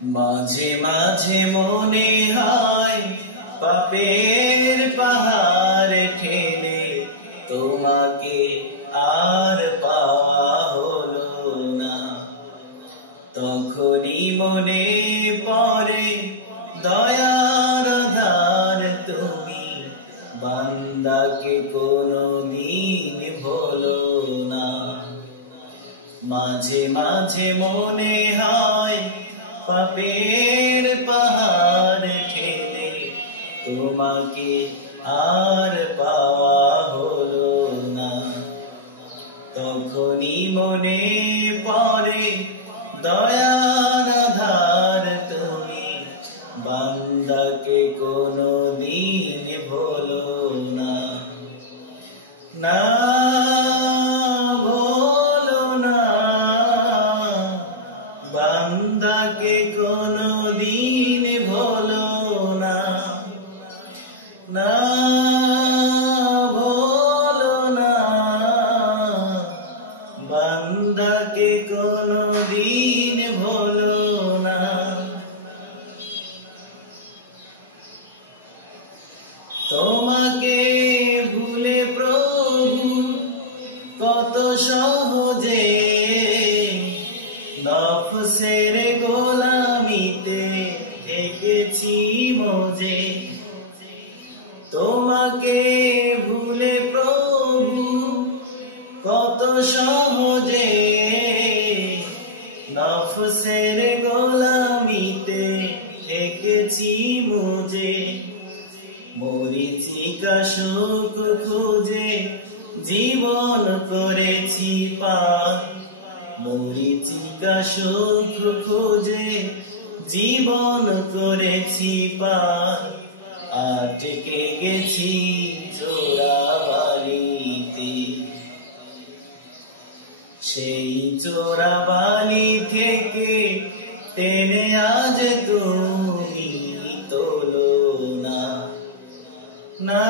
মাঝে মাঝে মনে হয় পাপের পাহাড় ঠেলে তোমাকে আর পাওয়া হলো না। তখনই মনে পড়ে দয়ার ধার, তুমি বান্দাকে কোনদিন ভুলো না। মাঝে মাঝে মনে হয় পাপের পাহাড় ঠেলে তোমাকে আর পাওয়া হলো না। তখনই মনে পড়ে দয়ার ধার, তুমি বান্দাকে কোনদিন ভুলো না। না ভুলো না, বান্দাকে কোনদিন ভুলো না। না ভুলো না, বান্দাকে কোনদিন ভুলো না। তোমাকে ভুলে প্রভু কত সহজে নফসের গোলামিতে থেকেছি মজে। তোমাকে ভুলে প্রভু কত সহজে নফসের গোলামিতে থেকেছি মজে। মরিচিকা সুখ খুঁজে জীবন করেছি পার, মরিচিকা সুখ খুঁজে জীবন করেছি পার। আটকে গেছি চোরাবালিতে, সেই চোরাবালি থেকে টেনে আজ তুমি তোলো না। না